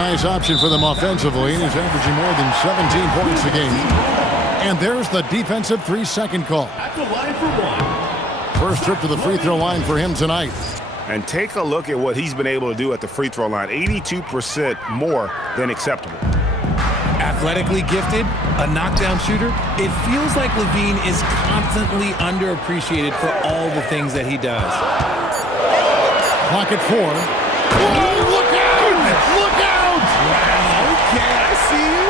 nice option for them offensively. He's averaging more than 17 points a game. And there's the defensive 3-second call. At the line for one. First trip to the free throw line for him tonight. And take a look at what he's been able to do at the free throw line. 82% more than acceptable. Athletically gifted, a knockdown shooter. It feels like LaVine is constantly underappreciated for all the things that he does. Clock at 4. Oh, look out! Look out! Wow, okay, I see you.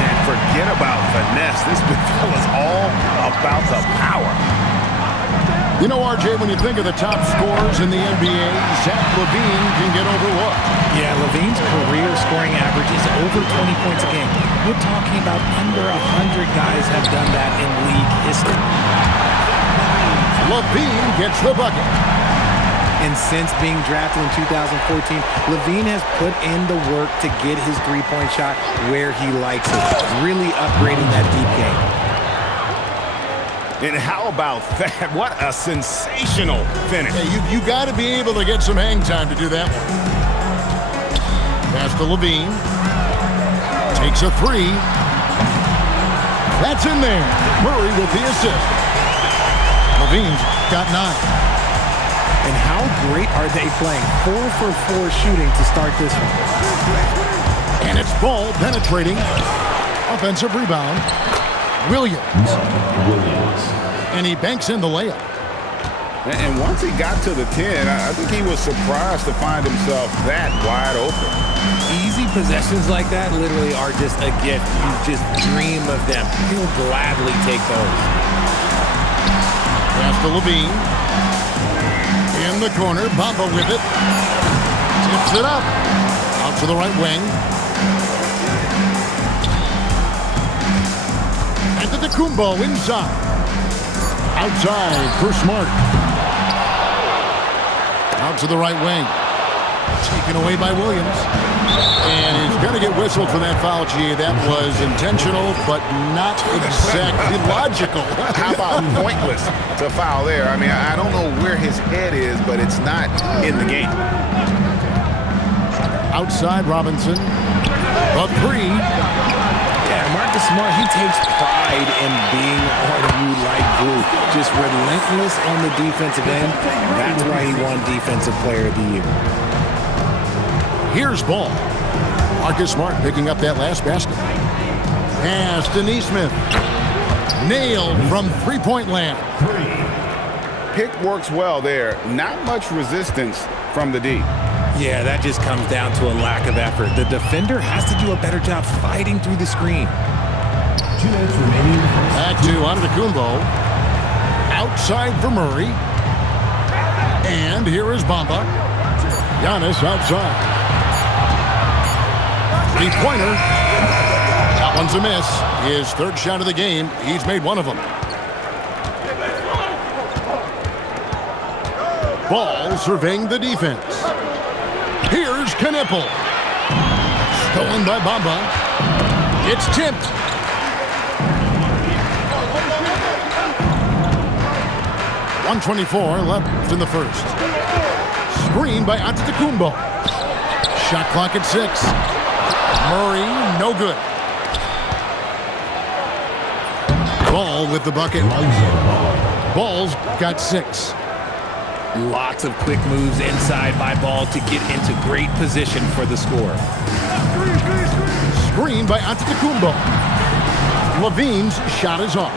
And forget about finesse. This big fella's all about the power. You know, RJ, when you think of the top scorers in the NBA, Zach LaVine can get overlooked. Yeah, LaVine's career scoring average is over 20 points a game. We're talking about under 100 guys have done that in league history. LaVine gets the bucket. And since being drafted in 2014, LaVine has put in the work to get his three-point shot where he likes it, really upgrading that deep game. And how about that? What a sensational finish. Hey, you got to be able to get some hang time to do that one. Pass to LaVine. Takes a 3. That's in there. Murray with the assist. LaVine's got 9. And how great are they playing? 4 for 4 shooting to start this one. And it's Ball penetrating. Offensive rebound. Williams. And he banks in the layup. And once he got to the 10, I think he was surprised to find himself that wide open. Easy possessions like that literally are just a gift. You just dream of them. He'll gladly take those. Pass to LaVine. In the corner, Bamba with it. Tips it up. Out to the right wing. Antetokounmpo inside. Outside for Smart. Out to the right wing. Taken away by Williams. And he's going to get whistled for that foul, G. That was intentional, but not exactly logical. How about pointless to foul there? I mean, I don't know where his head is, but it's not in the game. Outside Robinson. A 3. Yeah, Marcus Smart, he takes pride in being on you like glue. Just relentless on the defensive end. That's why he won Defensive Player of the Year. Here's Ball. Marcus Smart picking up that last basket. Pass to Nesmith. Nailed from three-point land. Pick works well there. Not much resistance from the D. Yeah, that just comes down to a lack of effort. The defender has to do a better job fighting through the screen. Back to Antetokounmpo. Outside for Murray. And here is Bamba. Giannis outside. Three-pointer. That one's a miss. His third shot of the game. He's made one of them. Ball surveying the defense. Here's Knipple. Stolen by Bamba. It's tipped. .124 left in the first. Screen by Antetokounmpo. Shot clock at 6. Murray, no good. Ball with the bucket. Ball's got 6. Lots of quick moves inside by Ball to get into great position for the score. Screen by Antetokounmpo. LaVine's shot is off.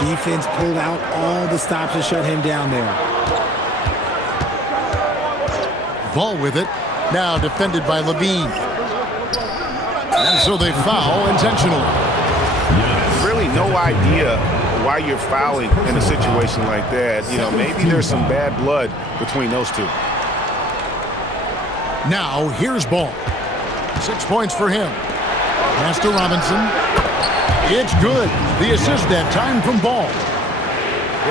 Defense pulled out all the stops to shut him down there. Ball with it. Now defended by LaVine. And so they foul intentionally. Really no idea why you're fouling in a situation like that. You know, maybe there's some bad blood between those two. Now here's Ball. 6 points for him. Pass to Robinson. It's good. The assist that time from Ball.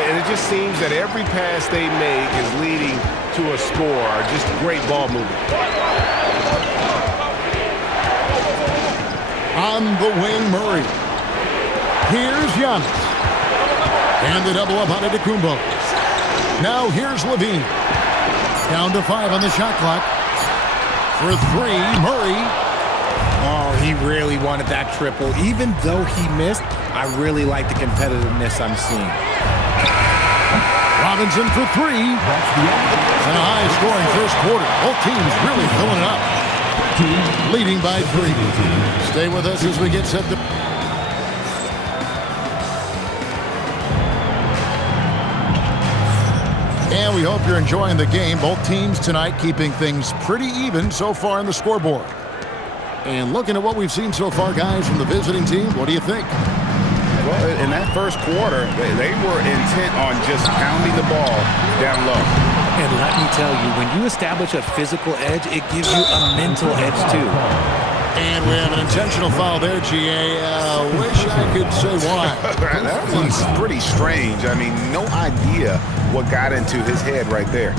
And it just seems that every pass they make is leading to a score. Just great ball movement. On the wing, Murray. Here's Giannis. And the double up on Antetokounmpo. Now here's LaVine. Down to 5 on the shot clock. For three, Murray. Oh, he really wanted that triple. Even though he missed, I really like the competitiveness I'm seeing. Robinson for three. And a high-scoring first quarter. Both teams really filling it up. Leading by 3. Stay with us as we get set to... And we hope you're enjoying the game. Both teams tonight keeping things pretty even so far on the scoreboard. And looking at what we've seen so far, guys, from the visiting team, what do you think? Well, in that first quarter, they were intent on just pounding the ball down low. And let me tell you, when you establish a physical edge, it gives you a mental edge, too. And we have an intentional foul there, GA. Wish I could say why. That was pretty strange. I mean, no idea what got into his head right there.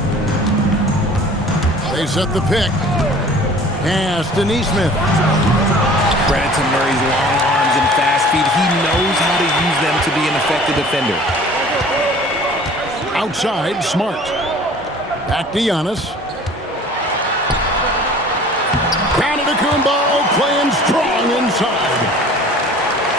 They set the pick. Pass to Neesmith. Credit to Murray's long arms and fast feet. He knows how to use them to be an effective defender. Outside, Smart. Back to Giannis. Kumbo playing strong inside.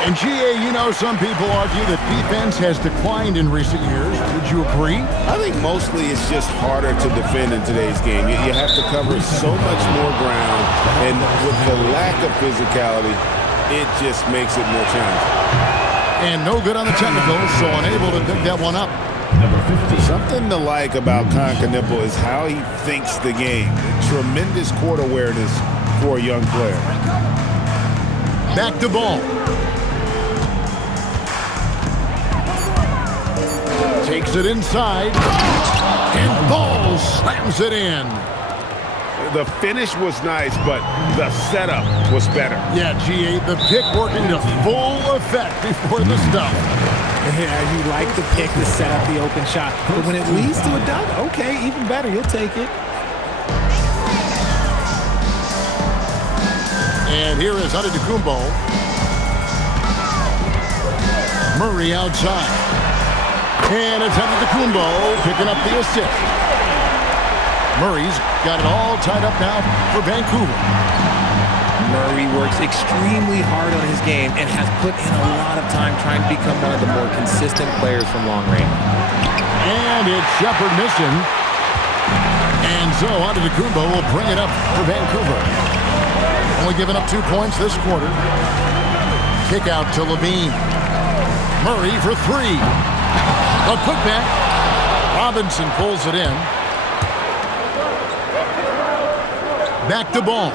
And GA, you know, some people argue that defense has declined in recent years. Would you agree? I think mostly it's just harder to defend in today's game. You have to cover so much more ground, and with the lack of physicality, it just makes it more challenging. And no good on the technical, so unable to pick that one up. Something to like about Concanipple is how he thinks the game. Tremendous court awareness for a young player. Back to Ball. Takes it inside. And Ball slams it in. The finish was nice, but the setup was better. Yeah, GA, the pick working to full effect before the stuff. Yeah, you like the pick to set up the open shot. But when it leads to a dunk, okay, even better, you'll take it. And here is Antetokounmpo. Murray outside. And it's Antetokounmpo picking up the assist. Murray's got it all tied up now for Vancouver. Murray works extremely hard on his game and has put in a lot of time trying to become one of the more consistent players from long range. And it's Shepard missing. And so Antetokounmpo will bring it up for Vancouver. Only giving up 2 points this quarter. Kick out to Levine. Murray for three. A putback. Robinson pulls it in. Back to Ball.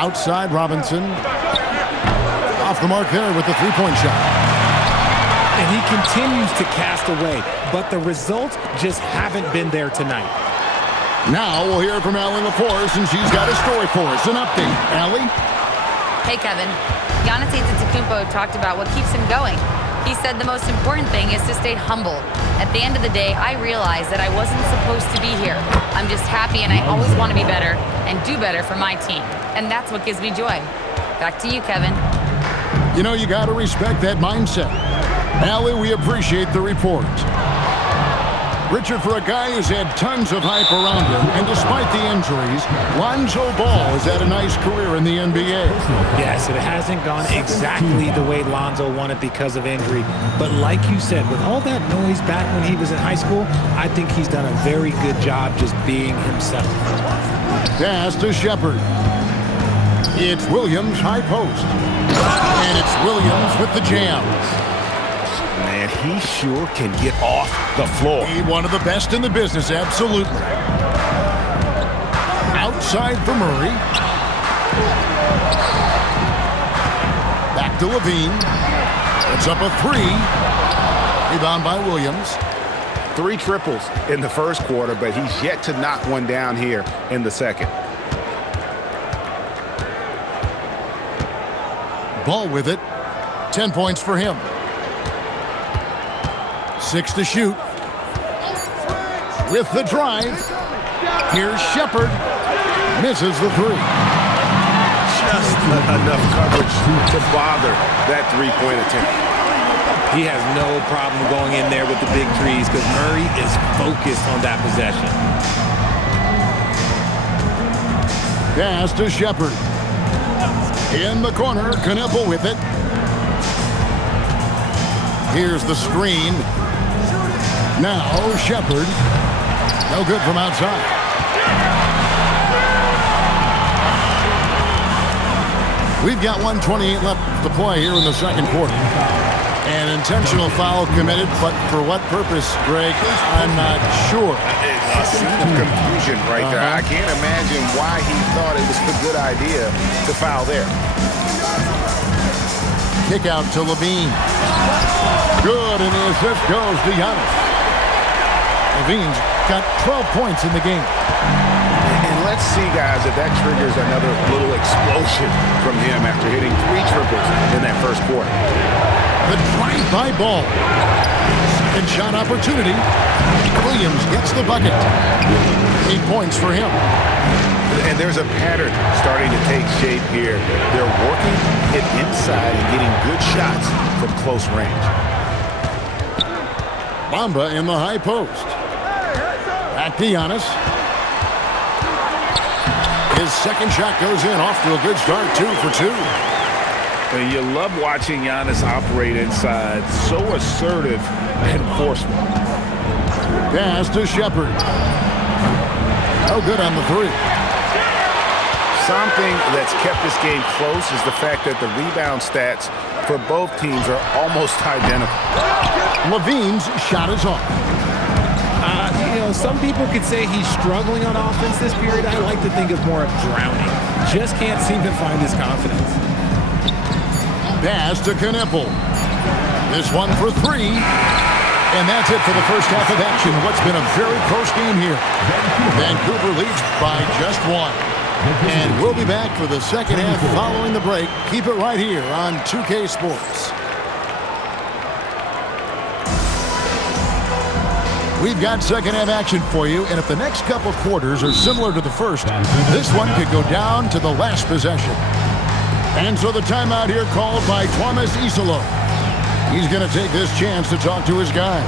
Outside Robinson. Off the mark there with the three-point shot. And he continues to cast away, but the results just haven't been there tonight. Now we'll hear from Allie LaForce, and she's got a story for us. An update. Allie? Hey, Kevin. Giannis Antetokounmpo talked about what keeps him going. He said the most important thing is to stay humble. At the end of the day, I realized that I wasn't supposed to be here. I'm just happy, and I always want to be better and do better for my team. And that's what gives me joy. Back to you, Kevin. You know, you got to respect that mindset. Allie, we appreciate the report. Richard, for a guy who's had tons of hype around him, and despite the injuries, Lonzo Ball has had a nice career in the NBA. Yes, it hasn't gone exactly the way Lonzo wanted because of injury. But like you said, with all that noise back when he was in high school, I think he's done a very good job just being himself. Pass to Shepard. It's Williams, high post. And it's Williams with the jam. Man, he sure can get off the floor. He's one of the best in the business, absolutely. Outside for Murray. Back to Levine. It's up a three. Rebound by Williams. 3 triples in the first quarter, but he's yet to knock one down here in the second. Ball with it. 10 points for him. 6 to shoot. With the drive. Here's Shepard. Misses the three. Just enough coverage to bother that three-point attempt. He has no problem going in there with the big trees because Murray is focused on that possession. Pass to Shepard. In the corner, Knueppel with it. Here's the screen. Now Shepard. No good from outside. We've got 1:28 left to play here in the second quarter. An intentional foul committed, but for what purpose, Greg, I'm not sure. A scene of confusion right there. I can't imagine why he thought it was a good idea to foul there. Kick out to Levine. Good, and the assist goes to Giannis. Levine's got 12 points in the game. And let's see, guys, if that triggers another little explosion from him after hitting 3 triples in that first quarter. The drive-by ball. Second shot opportunity. Williams gets the bucket. 8 points for him. And there's a pattern starting to take shape here. They're working it inside and getting good shots from close range. Bamba in the high post. Back to Giannis. His second shot goes in, off to a good start, 2 for 2. And you love watching Giannis operate inside. So assertive and forceful. Pass to Shepard. No good on the 3. Something that's kept this game close is the fact that the rebound stats for both teams are almost identical. Levine's shot is off. Some people could say he's struggling on offense this period. I like to think of more of drowning. Just can't seem to find his confidence. Pass to Knueppel. This one for 3. And that's it for the first half of action. What's been a very close game here. Vancouver leads by just 1. And we'll be back for the second half following the break. Keep it right here on 2K Sports. We've got second half action for you, and if the next couple quarters are similar to the first, this one could go down to the last possession. And so the timeout here called by Thomas Isolo. He's going to take this chance to talk to his guy.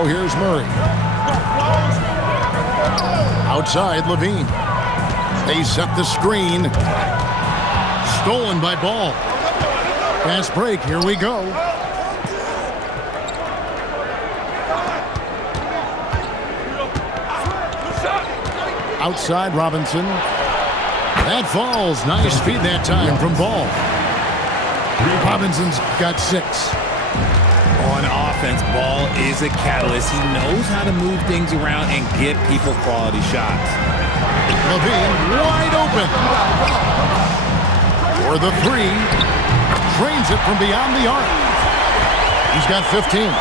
Now here's Murray. Outside, Levine. They set the screen. Stolen by Ball. Fast break. Here we go. Outside, Robinson. That falls. Nice feed that time from Ball. Robinson's got 6. On offense, Ball is a catalyst. He knows how to move things around and get people quality shots. Levine wide open. For the 3. Drains it from beyond the arc. He's got 15.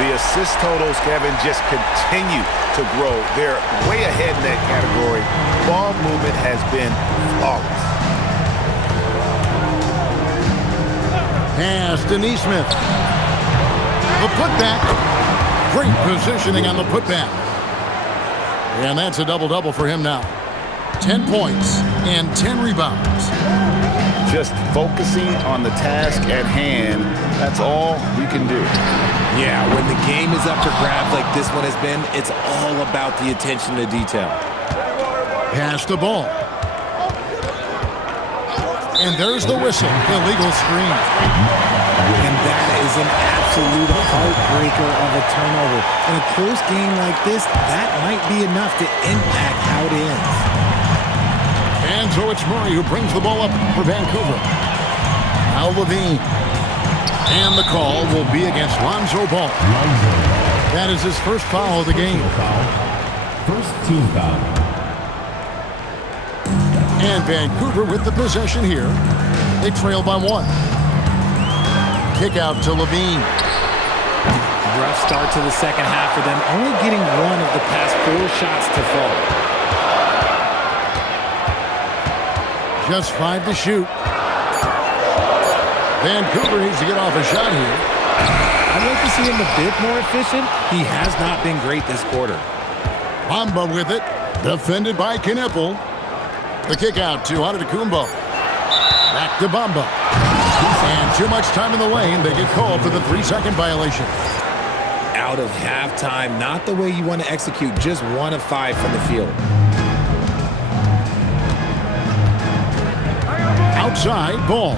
The assist totals, Kevin, just continue to grow. They're way ahead in that category. Ball movement has been flawless. Pass to Neesmith. The putback. Great positioning on the putback. And that's a double-double for him now. 10 points and 10 rebounds. just focusing on the task at hand. That's all you can do. Yeah, when the game is up for grabs like this one has been, it's all about the attention to detail. Pass the ball. And there's the whistle. Illegal screen. And that is an absolute heartbreaker of a turnover. In a close game like this, that might be enough to impact how it ends. And so it's Murray who brings the ball up for Vancouver. Now Levine. And the call will be against Lonzo Ball. That is his first foul of the game. First team foul. And Vancouver with the possession here. They trail by 1. Kick out to Levine. Rough start to the second half for them, only getting one of the past 4 shots to fall. Just 5 to shoot. Vancouver needs to get off a shot here. I'd like to see him a bit more efficient. He has not been great this quarter. Bamba with it. Defended by Knipple. The kick out to Antetokounmpo. Back to Bamba. And too much time in the lane. They get called for the 3-second violation. Out of halftime, not the way you want to execute, just 1 of 5 from the field. Outside, Ball.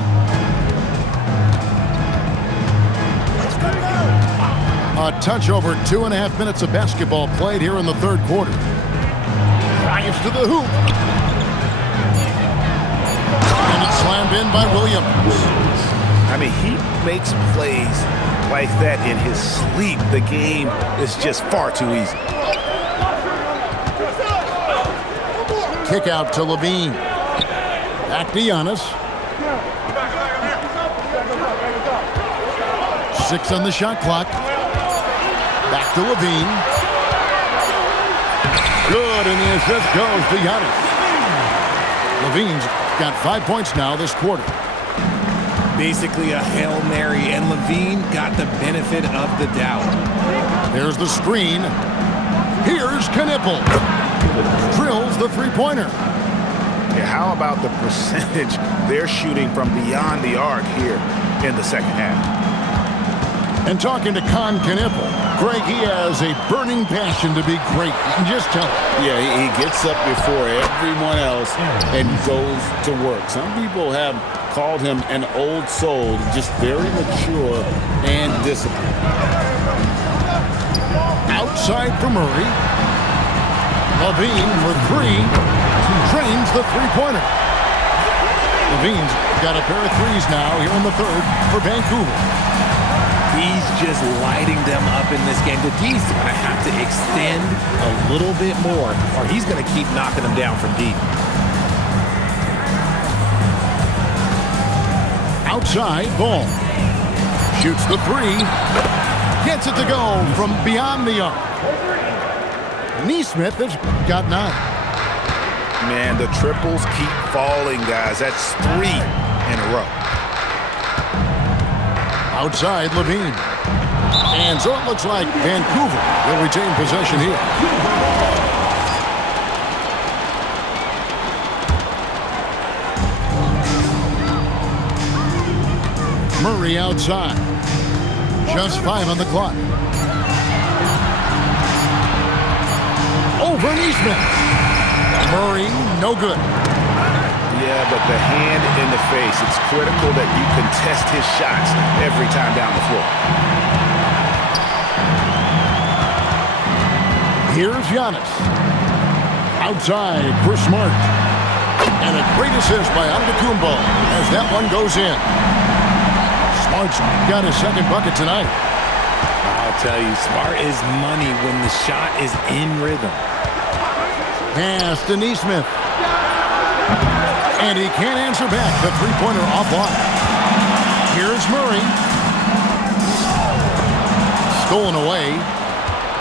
A touch over 2.5 minutes of basketball played here in the third quarter. Drives to the hoop. And it's slammed in by Williams. I mean, he makes plays like that in his sleep. The game is just far too easy. Kick out to Levine. Back to Giannis. 6 on the shot clock. Back to Levine. Good, and the assist goes to Giannis. Levine's got 5 points now this quarter. Basically a Hail Mary, and Levine got the benefit of the doubt. There's the screen. Here's Knipple. Drills the three-pointer. Yeah, how about the percentage they're shooting from beyond the arc here in the second half? And talking to Con Knipple, Greg, he has a burning passion to be great. You can just tell it. Yeah, he gets up before everyone else and goes to work. Some people have called him an old soul, just very mature and disciplined. Outside for Murray. Levine for 3. Drains the three-pointer. Levine's got a pair of threes now here in the third for Vancouver. He's just lighting them up in this game. The D's going to have to extend a little bit more, or he's going to keep knocking them down from deep. Outside, Ball. Shoots the 3. Gets it to go from beyond the arc. Neesmith has got 9. Man, the triples keep falling, guys. That's 3 in a row. Outside, Levine. And so it looks like Vancouver will retain possession here. Murray outside. Just 5 on the clock. Over Neesmith. Murray, no good. Yeah, but the hand in the face, it's critical that you contest his shots every time down the floor. Here's Giannis. Outside for Smart. And a great assist by Antetokounmpo as that one goes in. Smart's got his second bucket tonight. I'll tell you, Smart is money when the shot is in rhythm. Pass to Neesmith. And he can't answer back. The three-pointer offline. Here's Murray. Stolen away.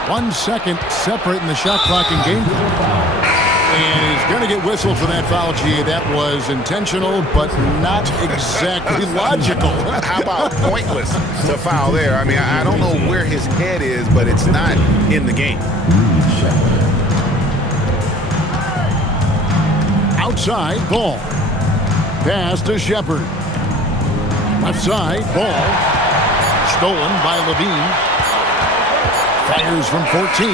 1 second separating the shot clock in game. And he's going to get whistled for that foul. Gee, that was intentional, but not exactly logical. How about pointless to foul there? I mean, I don't know where his head is, but it's not in the game. Outside, Ball. Pass to Shepard. Left side, ball. Stolen by Levine. Fires from 14.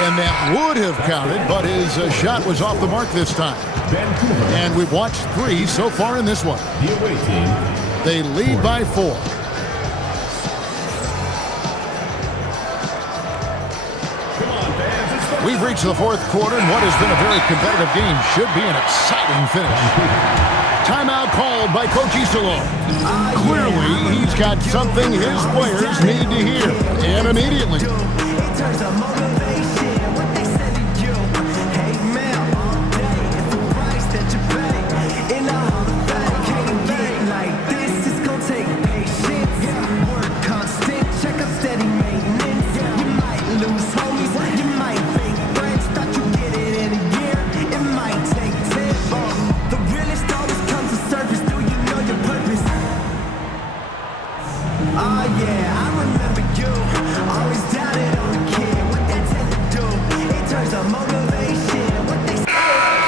And that would have counted, but his shot was off the mark this time. And we've watched 3 so far in this one. The away team. They lead by 4. We've reached the 4th quarter, and what has been a very competitive game should be an exciting finish. Timeout called by Coach Isolo. Clearly, he's got something his players need to hear, and immediately.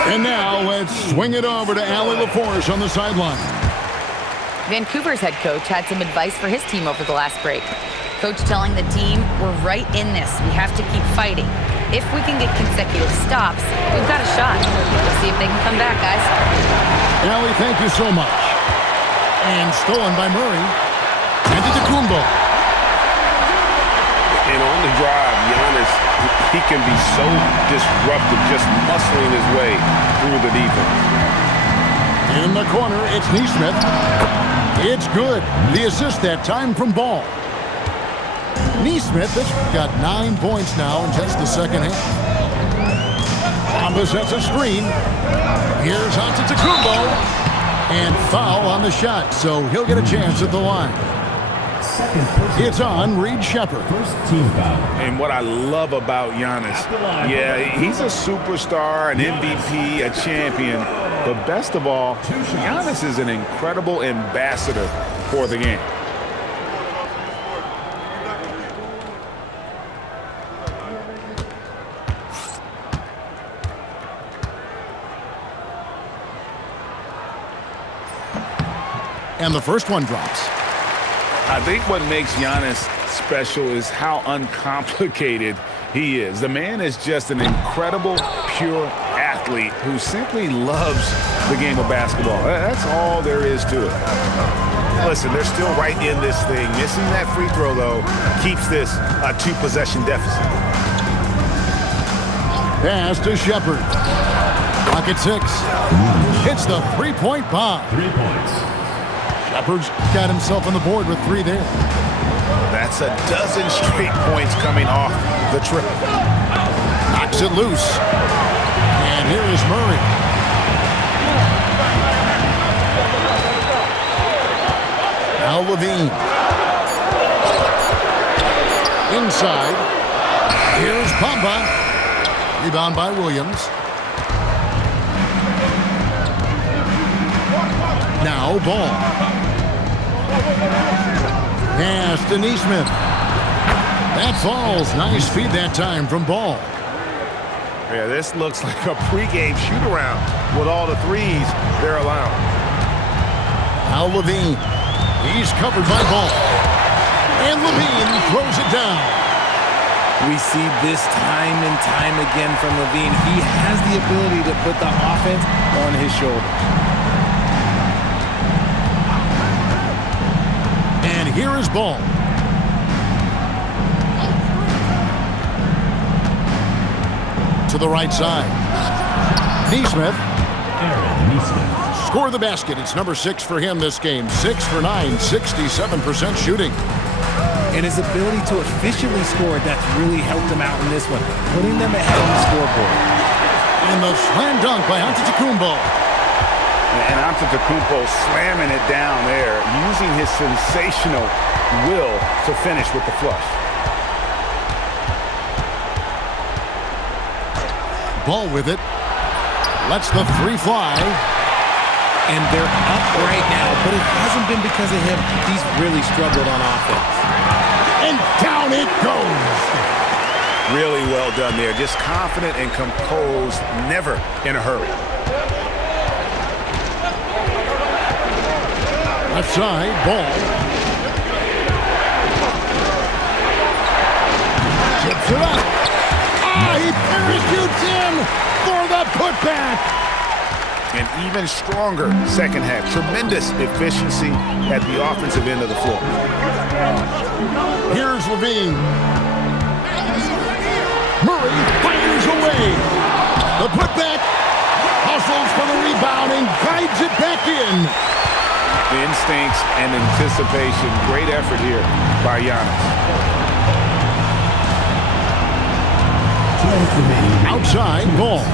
And now let's swing it over to Allie LaForce on the sideline. Vancouver's head coach had some advice for his team over the last break. Coach telling the team, we're right in this. We have to keep fighting. If we can get consecutive stops, we've got a shot. We'll see if they can come back, guys. Allie, thank you so much. And stolen by Murray. And to Kumbo. And on the drive, Giannis, he can be so disruptive, just muscling his way through the defense. In the corner, it's Neesmith. It's good. The assist that time from Ball. Neesmith has got 9 points now in just the second half. Bamba sets a screen. Here's Antetokounmpo. And foul on the shot, so he'll get a chance at the line. It's on Reed Shepard. First team foul. And what I love about Giannis, yeah, he's a superstar, an MVP, a champion. But best of all, Giannis is an incredible ambassador for the game. And the first one drops. I think what makes Giannis special is how uncomplicated he is. The man is just an incredible, pure athlete who simply loves the game of basketball. That's all there is to it. Listen, they're still right in this thing. Missing that free throw, though, keeps this a 2-possession deficit. Pass to Shepard. Pocket 6. Hits the three-point bomb. 3 points. Shepard's got himself on the board with 3 there. That's a dozen straight points coming off the triple. Knocks it loose. And here is Murray. Now Levine. Inside. Here's Bamba. Rebound by Williams. Now Ball. Pass to Neesmith. That falls. Nice feed that time from Ball. Yeah, this looks like a pregame shoot-around with all the threes they're allowing. Now Levine. He's covered by Ball. And Levine throws it down. We see this time and time again from Levine. He has the ability to put the offense on his shoulders. And here is Ball. To the right side. Neesmith. Score the basket. It's number 6 for him this game. 6 for 9, 67% shooting. And his ability to efficiently score, that's really helped him out in this one, putting them ahead on the scoreboard. And the slam dunk by Antetokounmpo. And Antetokounmpo slamming it down there, using his sensational will to finish with the flush. Ball with it. Lets the 3 fly. And they're up right now, but it hasn't been because of him. He's really struggled on offense. And down it goes. Really well done there. Just confident and composed, never in a hurry. Left side, ball. Tips it up. He parachutes in for the putback. An even stronger second half. Tremendous efficiency at the offensive end of the floor. Here's Levine. Murray fires away. The putback. Hustles for the rebound and guides it back in. Instincts and anticipation. Great effort here by Giannis. Outside ball.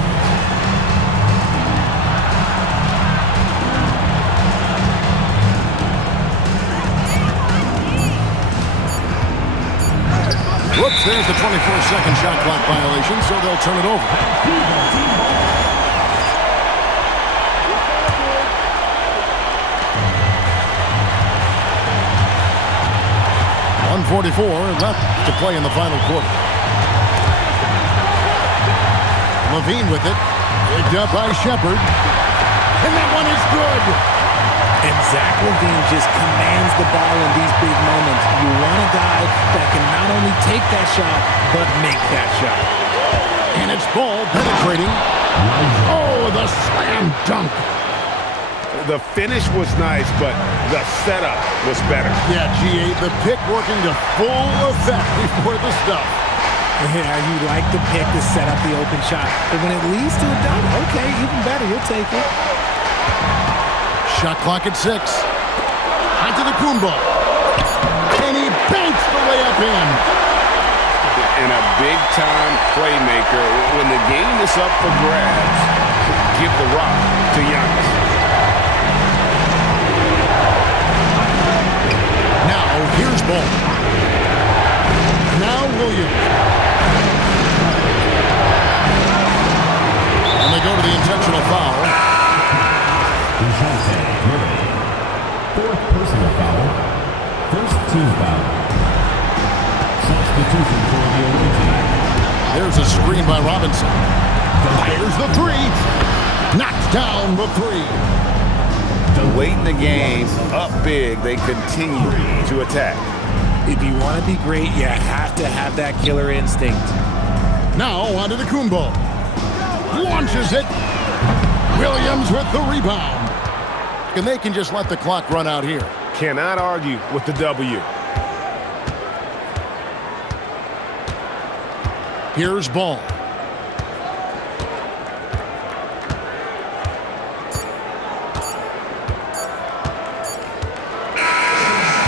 Whoops, there's the 24-second shot clock violation, so they'll turn it over. 1:44 left to play in the final quarter. Levine with it. Picked up by Shepard. And that one is good. And Zach LaVine just commands the ball in these big moments. You want a guy that can not only take that shot, but make that shot. And it's ball penetrating. Oh, the slam dunk. The finish was nice, but the setup was better. Yeah, G8, the pick working to full effect before the stuff. Yeah, you like the pick to set up the open shot. But when it leads to a dunk, okay, even better, you'll take it. Shot clock at 6. Onto the Kumbo. And he banks the layup in. And a big-time playmaker. When the game is up for grabs, give the rock to Giannis. Now, here's ball. Now Williams. And they go to the intentional foul. Fourth personal foul. First team foul. Substitution for the other team. There's a screen by Robinson. Fires the three. Knocks down the three. Late in the game, up big, they continue to attack. If you want to be great, you have to have that killer instinct. Now onto the Kumbo. Launches it. Williams with the rebound. And they can just let the clock run out here. Cannot argue with the W. Here's ball.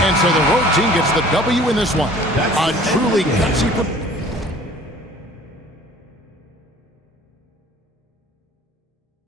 And so the road team gets the W in this one. A truly gutsy